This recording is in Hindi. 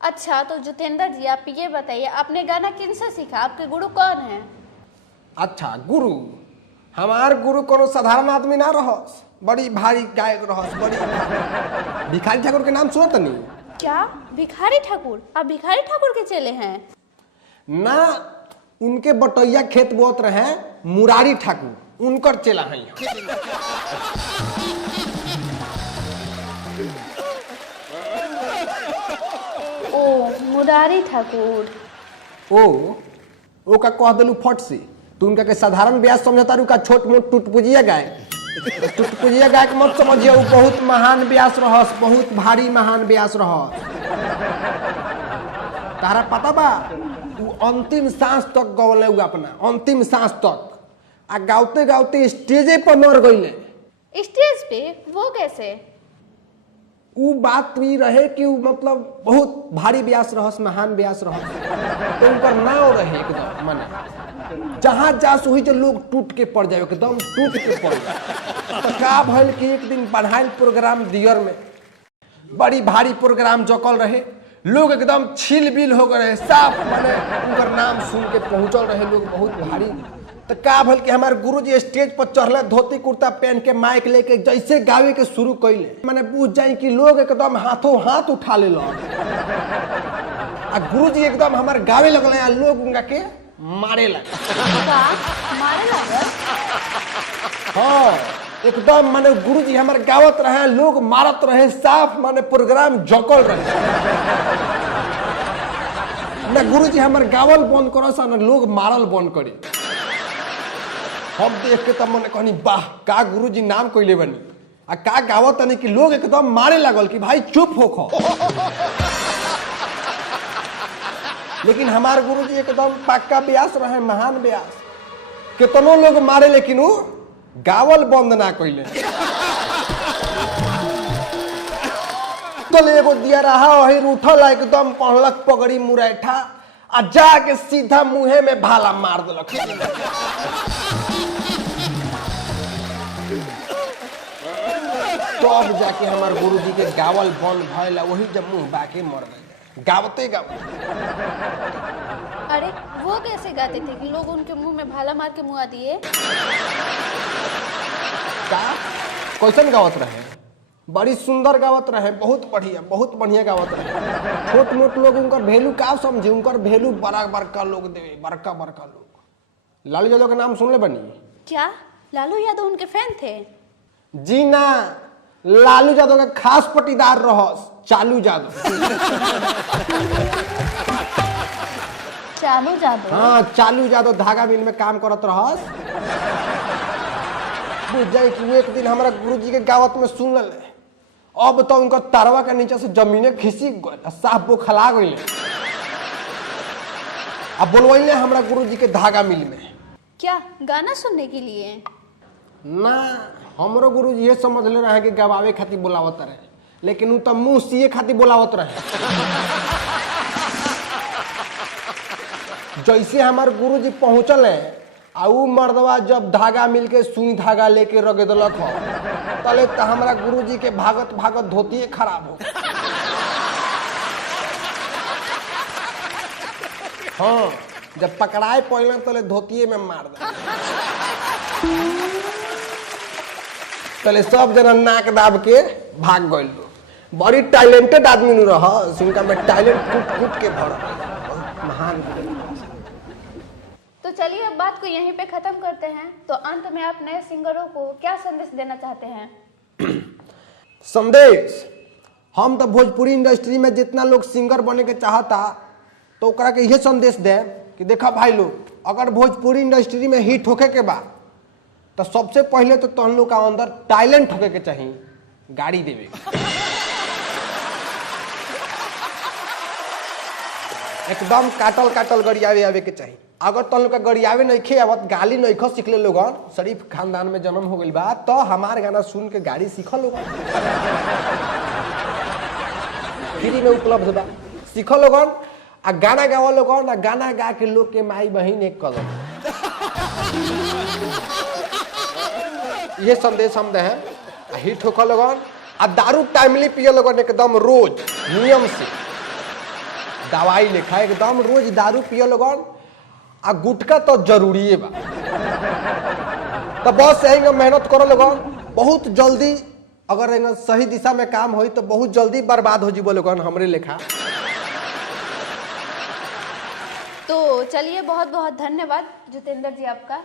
अच्छा तो जितेंद्र जी आप ये बताइए आपने गाना किनसे सीखा, आपके गुरु कौन है? अच्छा गुरु, हमार गुरु कोनो साधारण आदमी ना रहस, बड़ी भारी गायक रहस, बड़ी भिखारी ठाकुर के नाम सुनो तनी? क्या भिखारी ठाकुर? आप भिखारी ठाकुर के चेले हैं? ना, उनके बटैया खेत बोत रहे मुरारी ठाकुर, उनकर चेला है। ओ मुरारी ठाकुर। ओ का कह दिलू फट से, तू उनका के साधारण ब्याज समझता रू का छोट मोट टुटपुजिया गाय। टुटपुजिया गाय के मत समझिए, वो बहुत महान ब्यास रहस, बहुत भारी महान ब्यास रहस। तारा पता बा वो अंतिम सांस तक गौले हुआ, अपना अंतिम सांस तक, आ गाते गाते स्टेजे पर मर गईले। स्टेज पे? वो कैसे? वो बात भी रहे कि वो मतलब बहुत भारी ब्यास रहस, महान ब्यास रहस, तो उनका नाव रहे एकदम माने जहां जास वही जो लोग टूट के पड़ जाए, एकदम टूट के पड़ जाए। तो का भइल कि एक दिन बढ़ाइल प्रोग्राम दियर में, बड़ी भारी प्रोग्राम जकल रहे, लोग एकदम छिल बिल हो गए, साफ माने उनका नाम सुन के पहुंचल रहे लोग बहुत भारी। तो का भल कि हमारे गुरुजी स्टेज पर चढ़ले, धोती कुर्ता पहन के माइक लेके जैसे गावे के शुरू कैले, माने बुझ जाए कि लोग एकदम हाथों हाथ उठा ले लो, आ गुरुजी एकदम हमारे गावे लगल, लोग उनका के मारे लगे। मारे लगे? हाँ एकदम माने गुरुजी हमारे गावत रहे, लोग मारत रहे, साफ माने प्रोग्राम जकल रहे। ना गुरुजी हमारे गावल बंद करो सा, ना लोग मारल बंद करी। हम देख के तब मैंने कहनी वाह का गुरुजी नाम कैले बनी, आ का गावत तनी कि लोग एकदम मारे लगल कि भाई चुप होखो। लेकिन हमारे गुरुजी एकदम पक्का ब्यास रहे, महान ब्यास, कितनों लोग मारे लेकिन वो गावल बंद ना कैले। तो एगो दिया रहा वही उठल, एकदम पहलक पगड़ी मुरैठा, आ जाके सीधा मुंहे में भाला मार दिलक। तो अब जाके हमारे गुरुजी के गावल बंद भइल, वही जब मुंह बाके मर गए, गावते गावते। अरे वो कैसे गाते थे कि लोग उनके मुंह में भाला मार के मुआ दिए? का कैसन गावत रहे? बड़ी सुंदर गावत रहे, बहुत बढ़िया गावत रहे। छोट मोट लोग उनकर वैल्यू का समझे, उनकर वैल्यू बड़ा बड़का लोग देवे, बड़का लोग। लालू यादव का नाम सुन ले बनी? क्या लालू यादव उनके फैन थे? जी ना, लालू यादव का खास पटीदार रहस चालू यादव। चालू यादव? हाँ चालू यादव धागा मिल में काम करत रहस। बुझ जाए कि एक दिन हमारा गुरुजी के गावत में सुन ले, अब तो उनका तारवा के नीचे से जमीने खिसी गई, साफ बोखला गई। अब बोलवाइले हमारा गुरुजी के धागा मिल में। क्या गाना सुनने के लिए? ना, हमरो गुरुजी ये समझ ले रहे कि गवावे खातिर बोलावत रहे, लेकिन उ तो मुंह सिए खातिर बोलावत रहे। जैसे हमारे गुरुजी पहुंचल है, आ उ मर्दवा जब धागा मिल के सुई धागा लेके रग दिलक हो, तले तो हमारा गुरुजी के भागत भागत धोतिए खराब हो। हाँ जब पकड़ाए पहले तले धोतिए में मार दे, तले सब जना नाक दाब के भाग गए। बड़ी टैलेंटेड आदमी नु रहा, उनका में टैलेंट कूट कूट के भर, महान। तो चलिए अब बात को यहीं पे खत्म करते हैं। तो अंत में आप नए सिंगरों को क्या संदेश देना चाहते हैं? संदेश, हम तो भोजपुरी इंडस्ट्री में जितना लोग सिंगर बने के चाहता, तो ओकरा के यह संदेश दे कि देखा भाई लोग, अगर भोजपुरी इंडस्ट्री में हिट होके के बाद, तो सबसे पहले तो तुम लोग का अंदर टैलेंट होके के चाहिए, गाड़ी देवे। एकदम काटल काटल गरियावे आवे के चाहिए। अगर तुम लोग का गरियावे नहीं खे आवत, गाली नहीं खो सीख ले लोगन, शरीफ खानदान में जन्म हो गई बा, तो हमार गाना सुन के गाड़ी सीखल लोगन, फ्री में उपलब्ध बा, सीखल लोगन, आ गाना गावा लोगन, आ गाना गा के लोग के माई बहन एक कदम। ये संदेश हम दे हैं। हिट होकर लोगन, आ दारू टाइमली पिए लोगन एकदम रोज नियम से, दवाई लेखा एकदम रोज दारू पियो लोगन आ गुटका तो जरूरी है बा। तो बस यही मेहनत करो लोगन, बहुत जल्दी अगर सही दिशा में काम होई तो बहुत जल्दी बर्बाद हो जीवो लोगन हमरे लेखा। तो चलिए, बहुत बहुत धन्यवाद जितेंद्र जी आपका।